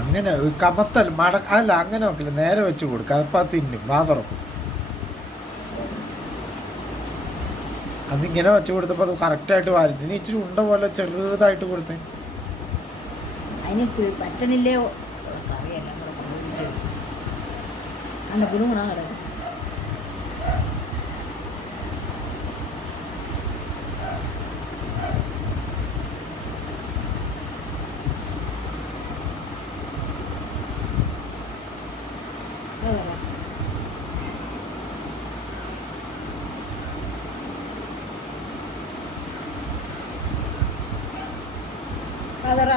അങ്ങനെ കമത്തൽ അല്ല അങ്ങനെ നോക്കില്ല, നേരെ വെച്ച് കൊടുക്കുക. അപ്പം തിന്നും, വാ തുറക്കും. അതിങ്ങനെ വെച്ച് കൊടുത്തപ്പോൾ അത് കറക്റ്റായിട്ട് വാരി. ഇനി ഇച്ചിരി ഉണ്ട പോലെ ചെറുതായിട്ട് കൊടുത്തേ. അതിന് പറ്റണില്ലേ അന്ന പുഴുങ്ങണ കിടക്കും. അതറ